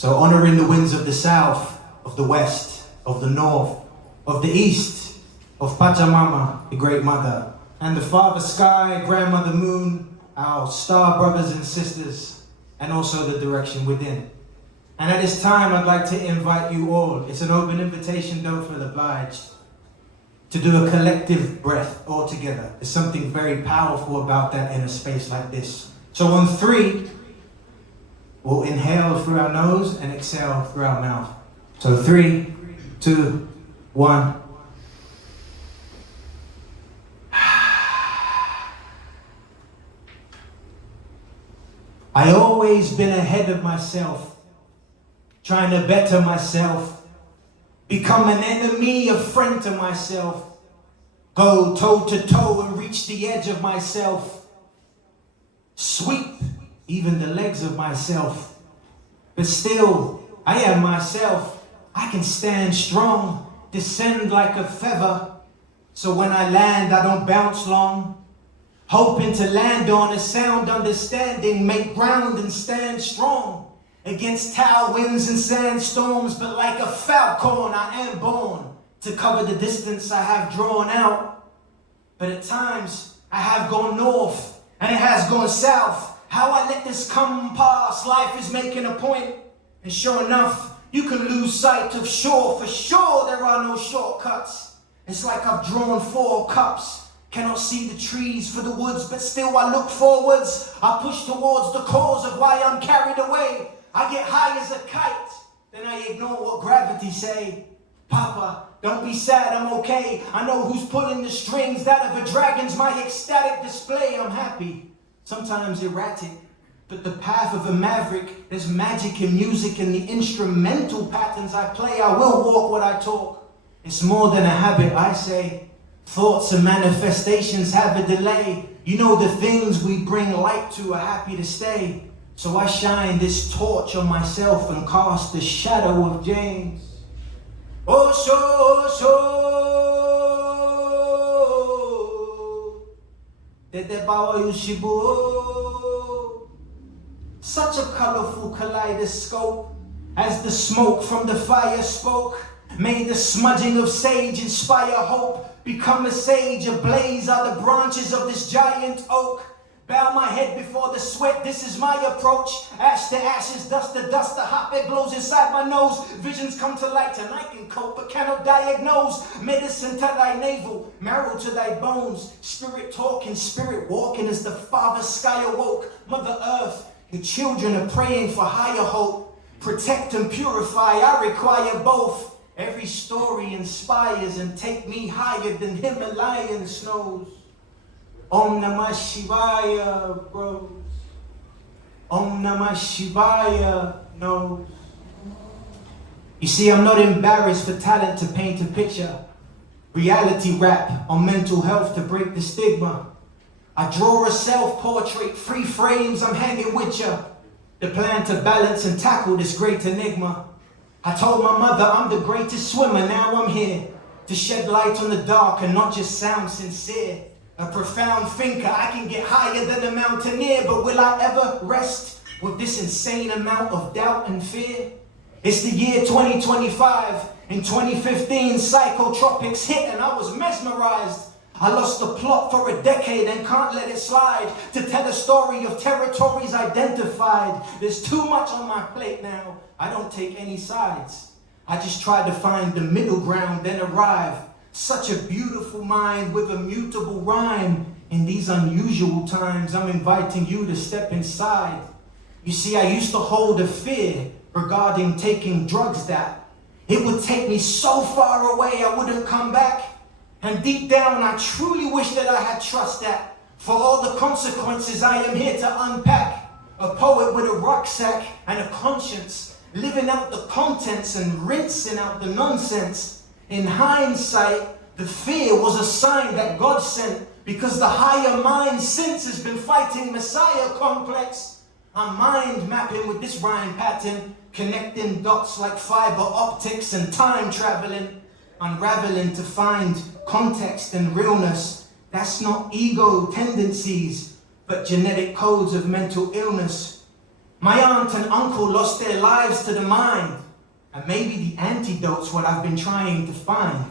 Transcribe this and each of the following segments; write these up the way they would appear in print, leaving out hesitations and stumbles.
So honoring the winds of the south, of the west, of the north, of the east, of Pachamama, the great mother, and the father sky, grandmother moon, our star brothers and sisters, and also the direction within. And at this time, I'd like to invite you all, it's an open invitation, don't feel obliged, to do a collective breath all together. There's something very powerful about that in a space like this. So on 3, we'll inhale through our nose and exhale through our mouth. So 3, 2, 1. I always been ahead of myself, trying to better myself, become an enemy, a friend to myself, go toe to toe and reach the edge of myself, sweep even the legs of myself, but still I am myself. I can stand strong, descend like a feather, so when I land I don't bounce long, hoping to land on a sound understanding, make ground and stand strong against towel winds and sandstorms. But like a falcon I am born to cover the distance I have drawn out. But at times I have gone north and it has gone south. How I let this come past, life is making a point. And sure enough, you can lose sight of shore. For sure there are no shortcuts. It's like I've drawn 4 cups. Cannot see the trees for the woods, but still I look forwards. I push towards the cause of why I'm carried away. I get high as a kite, then I ignore what gravity say. Papa, don't be sad, I'm okay. I know who's pulling the strings. That of a dragon's my ecstatic display. I'm happy, sometimes erratic, but the path of a maverick. There's magic in music and the instrumental patterns I play. I will walk what I talk. It's more than a habit, I say. Thoughts and manifestations have a delay. You know the things we bring light to are happy to stay. So I shine this torch on myself and cast the shadow of James. Osho, Osho, Dede Bawa Yushibu. Such a colorful kaleidoscope as the smoke from the fire spoke. May the smudging of sage inspire hope. Become a sage, ablaze are the branches of this giant oak. Bow my head before the sweat, this is my approach. Ash to ashes, dust to dust, the hot air blows inside my nose. Visions come to light and I can cope, but cannot diagnose. Medicine to thy navel, marrow to thy bones. Spirit talking, spirit walking as the father sky awoke. Mother earth, your children are praying for higher hope. Protect and purify, I require both. Every story inspires and take me higher than Himalayan snows. Om Namah Shivaya bros. Om Namah Shivaya knows. You see, I'm not embarrassed for talent to paint a picture. Reality rap on mental health to break the stigma. I draw a self-portrait, 3 frames, I'm hanging with ya. The plan to balance and tackle this great enigma. I told my mother I'm the greatest swimmer, now I'm here to shed light on the dark and not just sound sincere. A profound thinker, I can get higher than a mountaineer, but will I ever rest with this insane amount of doubt and fear? It's the year 2025. In 2015, psychotropics hit and I was mesmerized. I lost the plot for a decade and can't let it slide. To tell a story of territories identified. There's too much on my plate now. I don't take any sides. I just try to find the middle ground, then arrive. Such a beautiful mind with a mutable rhyme. In these unusual times, I'm inviting you to step inside. You see, I used to hold a fear regarding taking drugs that it would take me so far away I wouldn't come back. And deep down, I truly wish that I had trust that for all the consequences I am here to unpack. A poet with a rucksack and a conscience, living out the contents and rinsing out the nonsense. In hindsight, the fear was a sign that God sent, because the higher mind since has been fighting Messiah complex. I'm mind mapping with this rhyme pattern, connecting dots like fiber optics and time traveling, unraveling to find context and realness. That's not ego tendencies, but genetic codes of mental illness. My aunt and uncle lost their lives to the mind. And maybe the antidote's what I've been trying to find.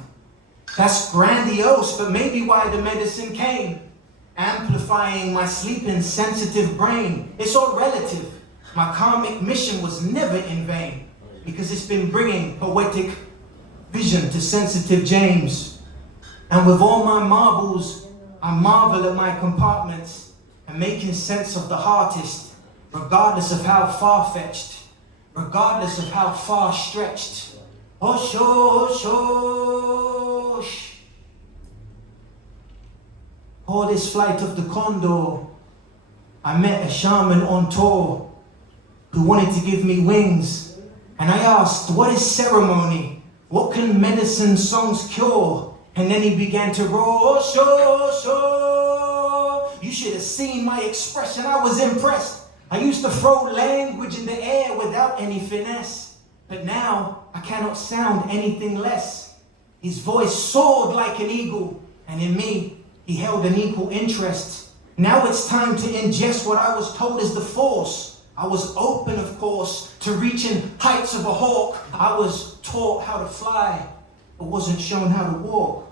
That's grandiose, but maybe why the medicine came. Amplifying my sleeping sensitive brain. It's all relative. My karmic mission was never in vain, because it's been bringing poetic vision to sensitive James. And with all my marbles, I marvel at my compartments and making sense of the Heartist, regardless of how far-fetched, regardless of how far-stretched. Osh, osh, osh. For this flight of the Condor, I met a shaman on tour who wanted to give me wings. And I asked, what is ceremony? What can medicine songs cure? And then he began to roar, You should have seen my expression, I was impressed. I used to throw language in the air without any finesse. But now, I cannot sound anything less. His voice soared like an eagle, and in me, he held an equal interest. Now it's time to ingest what I was told is the force. I was open, of course, to reaching heights of a hawk. I was taught how to fly, but wasn't shown how to walk.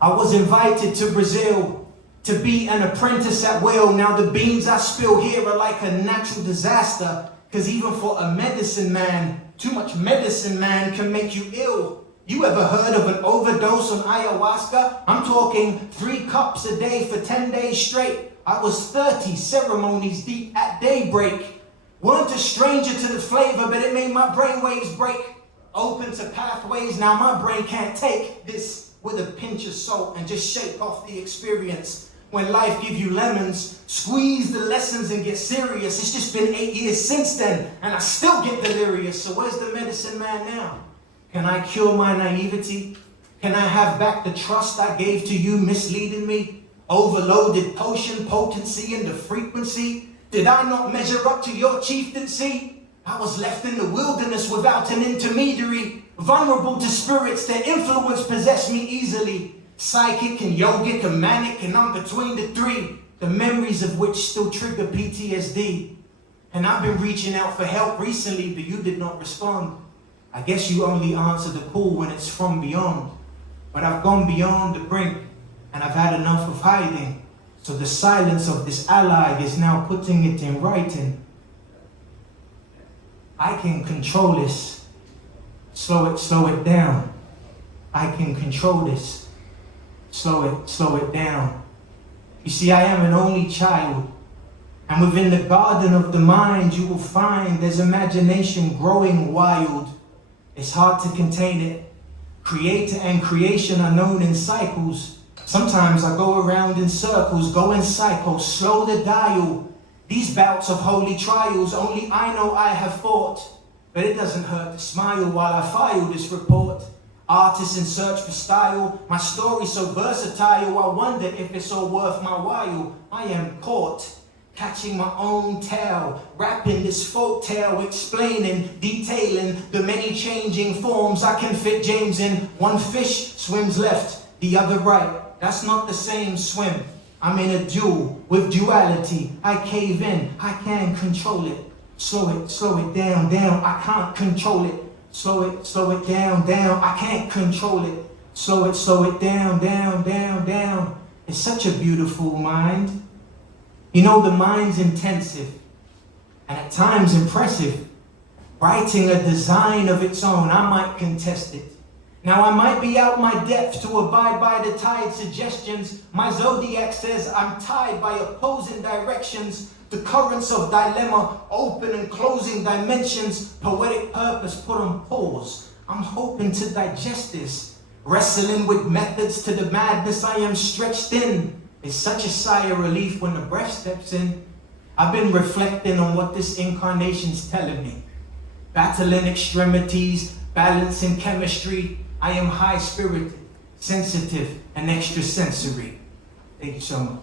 I was invited to Brazil to be an apprentice at will. Now the beans I spill here are like a natural disaster, because even for a medicine man, too much medicine, man, can make you ill. You ever heard of an overdose on ayahuasca? I'm talking 3 cups a day for 10 days straight. I was 30 ceremonies deep at daybreak. Weren't a stranger to the flavor, but it made my brainwaves break. Open to pathways, now my brain can't take this with a pinch of salt and just shake off the experience. When life gives you lemons, squeeze the lessons and get serious. It's just been 8 years since then, and I still get delirious. So where's the medicine man now? Can I cure my naivety? Can I have back the trust I gave to you misleading me? Overloaded potion potency and the frequency? Did I not measure up to your chieftaincy? I was left in the wilderness without an intermediary, vulnerable to spirits that influence possess me easily. Psychic and yogic and manic, and I'm between the three, the memories of which still trigger PTSD. And I've been reaching out for help recently, but you did not respond. I guess you only answer the call when it's from beyond. But I've gone beyond the brink, and I've had enough of hiding. So the silence of this ally is now putting it in writing. I can control this. Slow it down. I can control this. Slow it down. You see, I am an only child. And within the garden of the mind, you will find there's imagination growing wild. It's hard to contain it. Creator and creation are known in cycles. Sometimes I go around in circles, going psycho, slow the dial. These bouts of holy trials, only I know I have fought. But it doesn't hurt to smile while I file this report. Artists in search for style, my story so versatile, I wonder if it's all worth my while. I am caught, catching my own tail, rapping this folk tale, explaining, detailing the many changing forms I can fit James in. One fish swims left, the other right. That's not the same swim. I'm in a duel with duality. I cave in, I can control it. Slow it down, I can't control it. Slow it down, I can't control it. Slow it down. It's such a beautiful mind. You know, the mind's intensive and at times impressive. Writing a design of its own, I might contest it. Now I might be out my depth to abide by the tide suggestions. My zodiac says I'm tied by opposing directions. The currents of dilemma, open and closing dimensions, poetic purpose put on pause. I'm hoping to digest this, wrestling with methods to the madness I am stretched in. It's such a sigh of relief when the breath steps in. I've been reflecting on what this incarnation's telling me. Battling extremities, balancing chemistry. I am high-spirited, sensitive, and extrasensory. Thank you so much.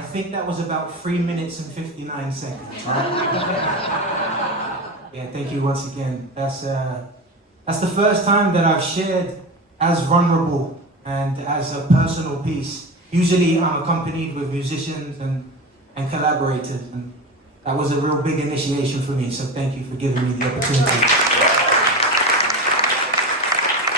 I think that was about 3 minutes and 59 seconds, right? Yeah, thank you once again. That's the first time that I've shared as vulnerable and as a personal piece. Usually I'm accompanied with musicians and collaborators, and that was a real big initiation for me, so thank you for giving me the opportunity.